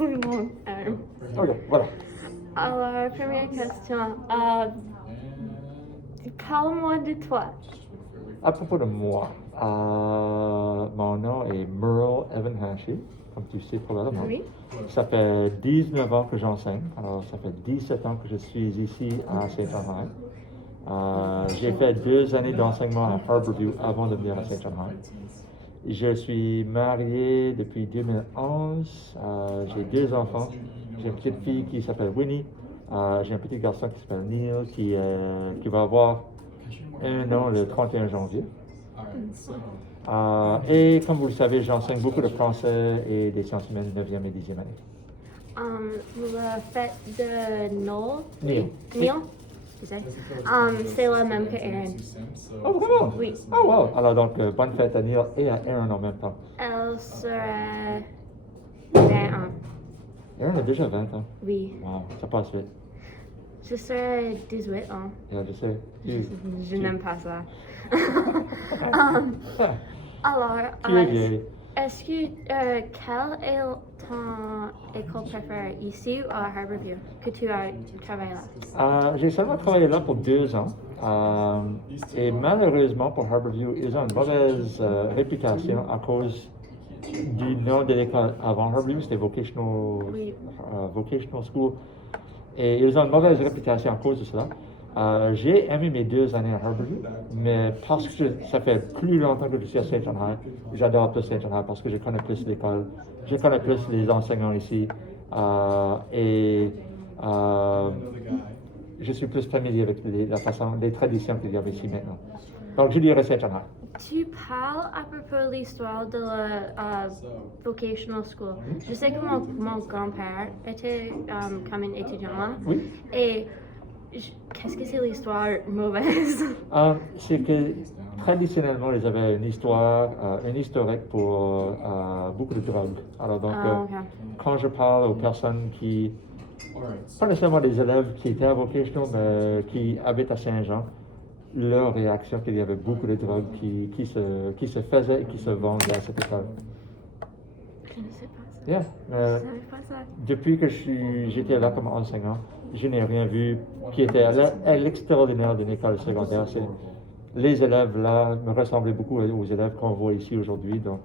plus long terme. Ok, voilà. Alors, première question. Parle-moi de toi. À propos de moi, mon nom est Merle Evan Hashi, comme tu sais probablement. Oui. Ça fait 19 ans que j'enseigne, alors ça fait 17 ans que je suis ici à Saint-Jean-High. J'ai fait 2 années d'enseignement à Harborview avant de venir à Saint-Jean-High. Je suis marié depuis 2011, j'ai 2 enfants. J'ai une petite fille qui s'appelle Winnie, j'ai un petit garçon qui s'appelle Neil qui va avoir 1 an le 31 janvier. Et comme vous le savez, j'enseigne beaucoup de français et des sciences humaines 9e et 10e année. La fête de Noël. Neil. Neil? C'est la même que Erin. Oh, vraiment? Oui. Oh, wow! Alors donc, bonne fête à Neil et à Aaron en même temps. Elle sera 20 ans. Aaron a déjà 20 ans. Oui. Wow, ça passe vite. Je serai 18 ans. Yeah, je sais. Je n'aime pas ça. Ah, Alors, tu es vieille. est-ce que quelle est ton école préférée, ici ou à Harborview, que tu as travaillé là? J'ai seulement travaillé là pour 2 ans. Et malheureusement pour Harborview, ils ont une mauvaise réputation à cause du nom de l'école. Avant Harborview, c'était Oui. Vocational School. Et ils ont une mauvaise réputation à cause de cela. J'ai aimé mes 2 années à Harborview, mais parce que ça fait plus longtemps que je suis à Saint-Jean-High, j'adore plus Saint-Jean-High parce que je connais plus l'école, je connais plus les enseignants ici, et je suis plus familier avec les traditions qu'il y a ici maintenant. Donc je dirais Saint-Jean-High. Tu parles à propos de l'histoire de la vocational school. Je sais que mon grand-père était comme un étudiant là. Oui. Et qu'est-ce que c'est l'histoire mauvaise? C'est que traditionnellement, ils avaient une histoire, un historique pour beaucoup de drogue. Alors donc, Ok. quand je parle aux personnes qui, pas nécessairement des élèves qui étaient à vocational, mais qui habitent à Saint-Jean, leur réaction qu'il y avait beaucoup de drogue qui se faisait et qui se vendait à cette école. Je ne sais pas ça. Yeah. Je ne savais pas ça. Depuis que j'étais là comme enseignant, je n'ai rien vu qui était à l'extraordinaire d'une école secondaire. Les élèves là me ressemblaient beaucoup aux élèves qu'on voit ici aujourd'hui. Donc,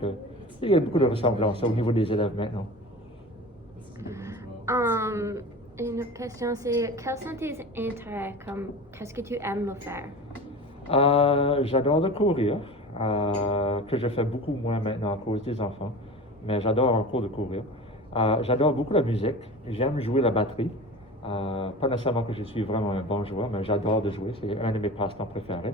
il y a beaucoup de ressemblances au niveau des élèves maintenant. Une autre question, c'est quels sont tes intérêts, comme qu'est-ce que tu aimes le faire? J'adore le courir, que je fais beaucoup moins maintenant à cause des enfants, mais j'adore encore de courir. J'adore beaucoup la musique, j'aime jouer la batterie. Pas nécessairement que je suis vraiment un bon joueur, mais j'adore de jouer, c'est un de mes passe-temps préférés.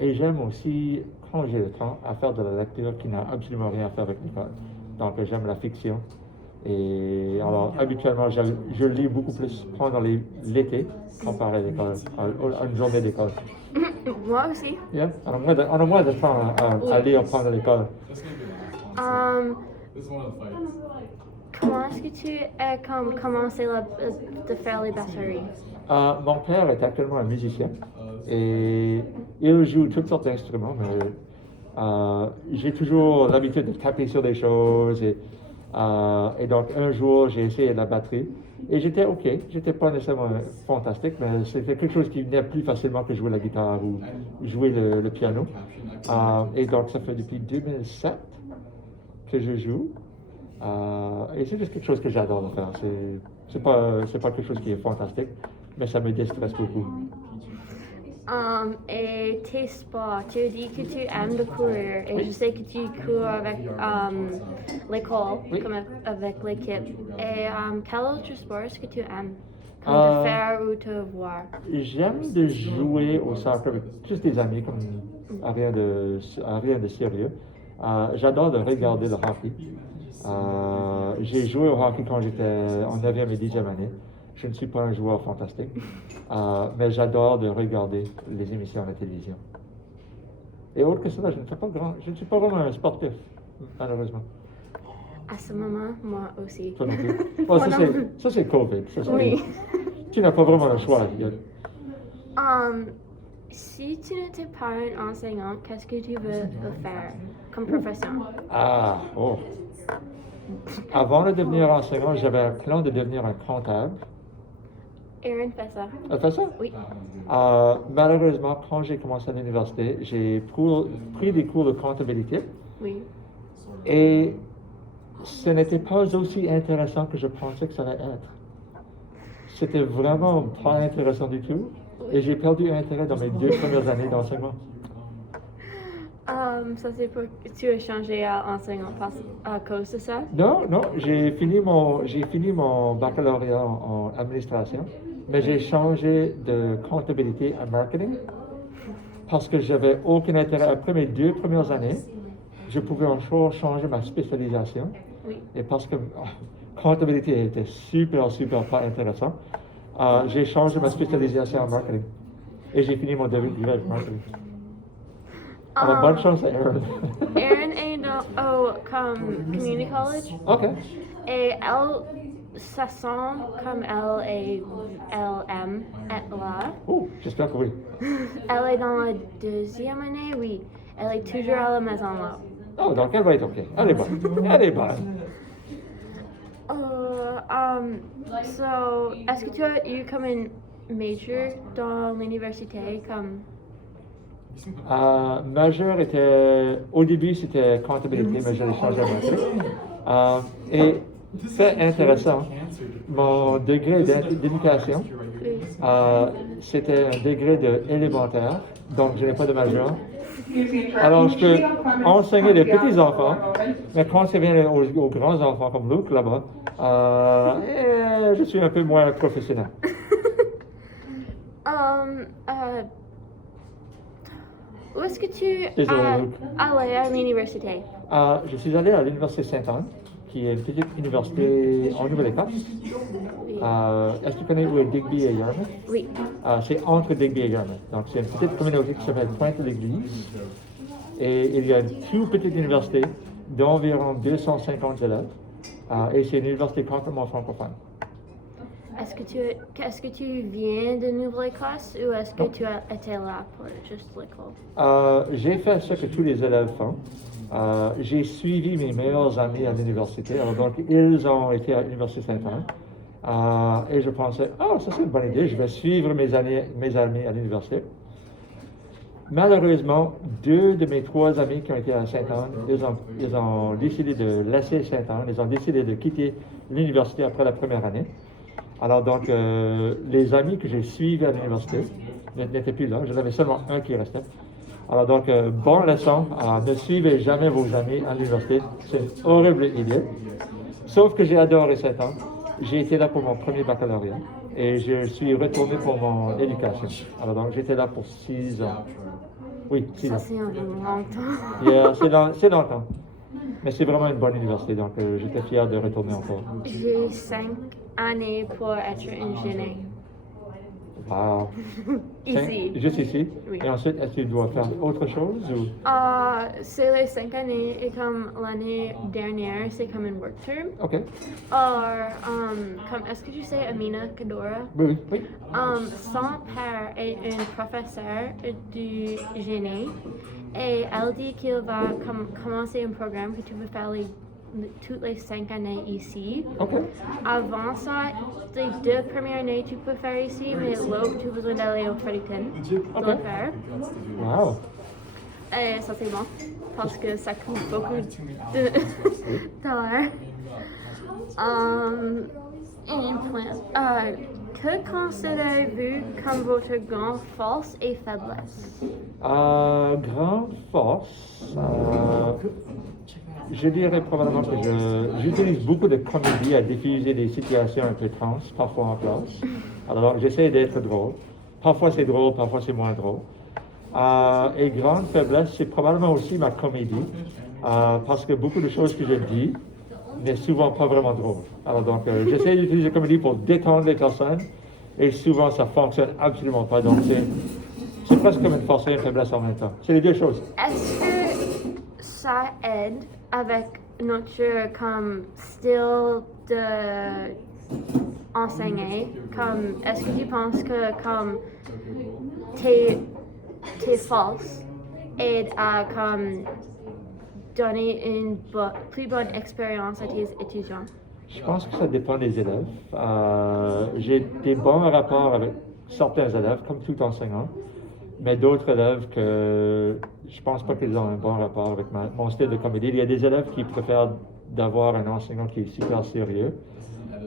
Et j'aime aussi, quand j'ai le temps, à faire de la lecture qui n'a absolument rien à faire avec l'école. Donc j'aime la fiction. Et alors habituellement, je lis beaucoup plus pendant l'été comparé à l'école, à une journée d'école. Moi aussi. Yeah. On a moins de temps à lire pendant l'école. Comment est-ce que tu as commencé de faire les batteries? Mon père est actuellement un musicien et il joue toutes sortes d'instruments, mais j'ai toujours l'habitude de taper sur des choses et donc un jour j'ai essayé la batterie et j'étais ok, j'étais pas nécessairement fantastique, mais c'était quelque chose qui venait plus facilement que jouer la guitare ou jouer le piano. Et donc ça fait depuis 2007 que je joue. Et c'est juste quelque chose que j'adore faire. C'est pas quelque chose qui est fantastique, mais ça me déstresse beaucoup. Et tes sports, tu as dit que tu aimes de courir et je sais que tu cours avec l'école, Oui. comme avec l'équipe. Et quel autre sport est-ce que tu aimes, comme de faire ou de voir? J'aime de jouer au soccer avec juste des amis, comme rien de sérieux. J'adore de regarder le hockey. J'ai joué au hockey quand j'étais en 9e et 10e année. Je ne suis pas un joueur fantastique, mais j'adore de regarder les émissions à la télévision. Et autre que cela, je ne suis pas vraiment un sportif, malheureusement. À ce moment, moi aussi. Toi non plus. Bon, ça c'est COVID. Oui. Tu n'as pas vraiment le choix. Si tu n'étais pas un enseignant, qu'est-ce que tu veux faire comme profession? Avant de devenir enseignant, j'avais un plan de devenir un comptable. Aaron fait ça. Elle fait ça? Oui. Malheureusement, quand j'ai commencé à l'université, j'ai pris des cours de comptabilité Oui. et ce n'était pas aussi intéressant que je pensais que ça allait être. C'était vraiment pas intéressant du tout et j'ai perdu intérêt dans mes 2 premières années d'enseignement. Ça c'est pour tu as changé à enseignant à cause de ça? Non, j'ai fini mon baccalauréat en administration, mais j'ai changé de comptabilité à marketing parce que j'avais aucun intérêt. Après mes 2 premières années, je pouvais encore changer ma spécialisation. Oui. Et parce que comptabilité était super pas intéressant, j'ai changé ma spécialisation en marketing. Et j'ai fini mon degré de marketing. Alors, bonne chance à Aaron. Aaron est comme community college. OK. Et elle, ça sent comme elle aime être là. Oh, j'espère que oui. Elle est dans la 2e année, oui. Elle est toujours à la maison là. Oh, donc elle va être OK. Elle est bonne. Elle est bonne. So, est-ce que tu as eu comme un major dans l'université comme... Majeur était, au début c'était comptabilité, mais j'ai changé à marketing. Et fait intéressant, mon degré d'éducation, c'était un degré de élémentaire, donc je n'ai pas de majeur. Alors je peux enseigner les petits enfants, mais quand ça vient aux grands enfants comme Luke là-bas, je suis un peu moins professionnel. Où est-ce que tu Désolé, es Luke. allé à l'université? Je suis allé à l'Université Sainte-Anne, qui est une petite université en Nouvelle-Écosse. Est-ce que tu connais où est Digby et Yarmouth? Oui. C'est entre Digby et Yarmouth. Donc, c'est une petite communauté qui s'appelle Pointe-de-l'Église. Et il y a une toute petite université d'environ 250 élèves. Et c'est une université complètement francophone. Est-ce que tu viens de Nouvelle-Écosse ou est-ce que Non. tu as été là pour juste l'école? J'ai fait ce que tous les élèves font. J'ai suivi mes meilleurs amis à l'université. Alors, donc, ils ont été à l'Université Sainte-Anne. Et je pensais, ça c'est une bonne idée, je vais suivre mes amis à l'université. Malheureusement, 2 de mes 3 amis qui ont été à Sainte-Anne, ils ont décidé de laisser Sainte-Anne, ils ont décidé de quitter l'université après la première année. Alors donc, les amis que j'ai suivis à l'université n'étaient plus là, j'en avais seulement un qui restait. Alors donc, bonne leçon, ne suivez jamais vos amis à l'université, c'est une horrible idée. Sauf que j'ai adoré Sainte-Anne, j'ai été là pour mon premier baccalauréat et je suis retourné pour mon éducation. Alors donc, j'étais là pour 6 ans. Oui, 6 ans. Ça c'est un longtemps. Yeah, c'est longtemps. Mais c'est vraiment une bonne université, donc j'étais fier de retourner encore. J'ai 5 années pour être ingénieur. Wow. Ici. Juste ici? Oui. Et ensuite, est-ce que tu dois faire autre chose ou? C'est les 5 années et comme l'année dernière, c'est comme un work term. OK. Comme est-ce que tu sais Amina Kadora? Oui. Son père est un professeur du génie et elle dit qu'il va commencer un programme que tu peux faire toutes les 5 années ici. OK. Avant ça, les 2 premières années tu peux faire ici, mais l'autre tu as besoin d'aller au Fredericton pour le faire. Wow. Et ça c'est bon parce que ça coûte beaucoup de dollars. Que considérez-vous comme votre grande force et faiblesse? Grande force, je dirais probablement que j'utilise beaucoup de comédie à diffuser des situations un peu trans, parfois en classe. Alors j'essaie d'être drôle. Parfois c'est drôle, parfois c'est moins drôle. Et grande faiblesse, c'est probablement aussi ma comédie, parce que beaucoup de choses que je dis n'est souvent pas vraiment drôle. Alors donc j'essaie d'utiliser la comédie pour détendre les personnes, et souvent ça fonctionne absolument pas. Donc c'est presque comme une force et une faiblesse en même temps. C'est les 2 choses. Est-ce que ça aide avec notre comme style de enseigner? Comme est-ce que tu penses que comme tes forces aident à comme donner une plus bonne expérience à tes étudiants? Je pense que ça dépend des élèves. J'ai des bons rapports avec certains élèves, comme tout enseignant, mais d'autres élèves que je pense pas qu'ils ont un bon rapport avec mon style de comédie. Il y a des élèves qui préfèrent d'avoir un enseignant qui est super sérieux.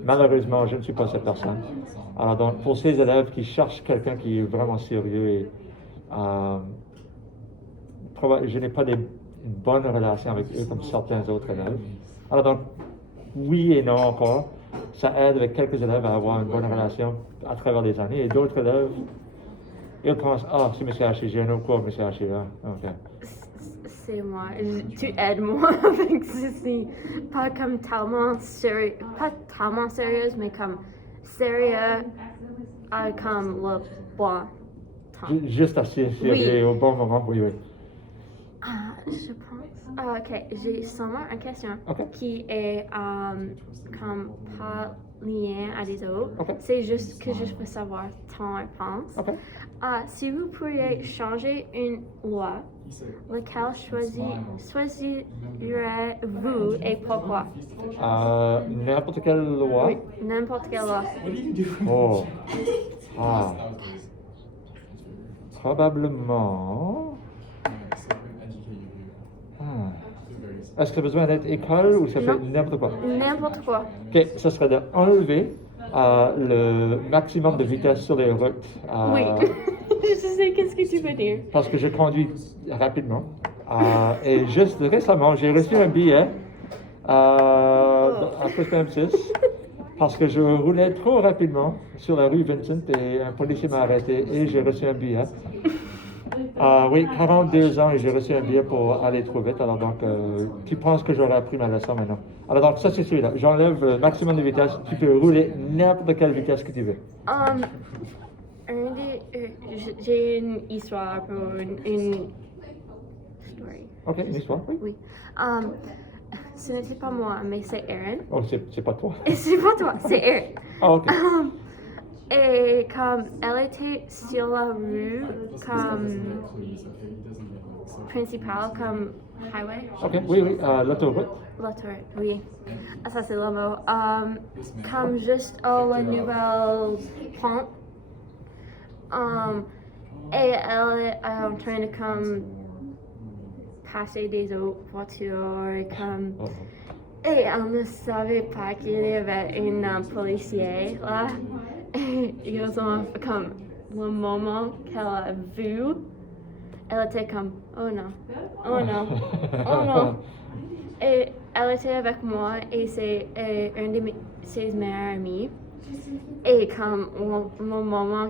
Malheureusement, je ne suis pas cette personne. Alors donc, pour ces élèves qui cherchent quelqu'un qui est vraiment sérieux, je n'ai pas une bonne relation avec eux comme certains autres élèves. Alors donc, oui et non encore. Ça aide avec quelques élèves à avoir une bonne relation à travers les années. Et d'autres élèves, ils pensent, ah, c'est M. Haché, j'ai un autre cours, M. Haché, là. OK. C'est moi. Tu aides moi avec ceci. Pas comme tellement sérieux, pas tellement sérieuse, mais comme sérieux, comme le bon temps. Juste assez sérieux au bon moment, oui, oui. Je pense. Ok, j'ai seulement une question Ok. qui est comme pas liée à des autres. Ok. C'est juste que je veux savoir ton réponse. OK. Si vous pourriez changer une loi, laquelle choisirez-vous et pourquoi? N'importe quelle loi. Oui, n'importe quelle loi. Oh. Ah. Probablement. Est-ce que ça a besoin d'être école ou ça Non. fait n'importe quoi? N'importe quoi. OK, ça serait d'enlever le maximum de vitesse sur les routes. Oui, je sais qu'est-ce que tu veux dire. Parce que je conduis rapidement. Et juste récemment, j'ai reçu un billet à poste M6 parce que je roulais trop rapidement sur la rue Vincent et un policier m'a arrêté et j'ai reçu un billet. Oui, 42 ans et j'ai reçu un billet pour aller trop vite. Alors donc, tu penses que j'aurais appris ma leçon maintenant. Alors donc, ça c'est celui-là. J'enlève le maximum de vitesse. Tu peux rouler n'importe quelle vitesse que tu veux. J'ai une histoire pour une story. OK, une histoire, oui. Oui. Ce n'était pas moi, mais c'est Erin. Oh, c'est pas toi. Et c'est pas toi, c'est Erin. Ah, OK. Et comme elle était sur la rue comme principale, comme highway. OK, oui, oui, l'autoroute. L'autoroute, oui. Ça c'est le mot. Comme juste la nouvelle pont. Et elle est en train de comme passer des autres voitures et comme. Et elle ne savait pas qu'il y avait un policier là. Et ils ont comme le moment qu'elle a vu, elle était comme oh non, oh non, oh non. Et elle était avec moi et c'est un de ses meilleurs amis. Et comme le moment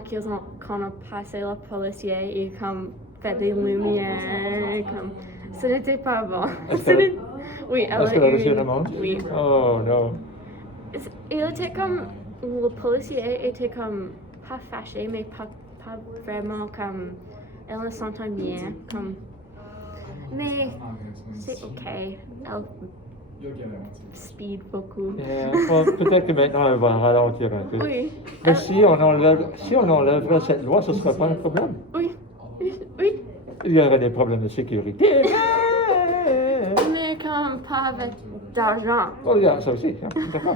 qu'on a passé le policier, il comme fait des lumières, comme ce n'était pas bon. Oui, elle Est-ce qu'elle a reçu une amende? Oui. Oh non. Il était comme le policier était comme pas fâché, mais pas vraiment comme elle ne s'entend bien, comme mais c'est ok. Elle speed beaucoup. Well, peut-être que maintenant elle va ralentir un peu. Oui. Mais si on enlèverait cette loi, ce ne serait pas un problème. Oui. Oui. Il y aurait des problèmes de sécurité. Mais comme pas avec d'argent. Oh, il y a ça aussi. Hein, d'accord.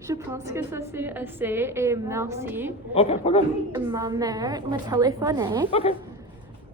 Je pense que ça c'est assez et merci. Aucun problème. Ma mère m'a téléphoné. OK.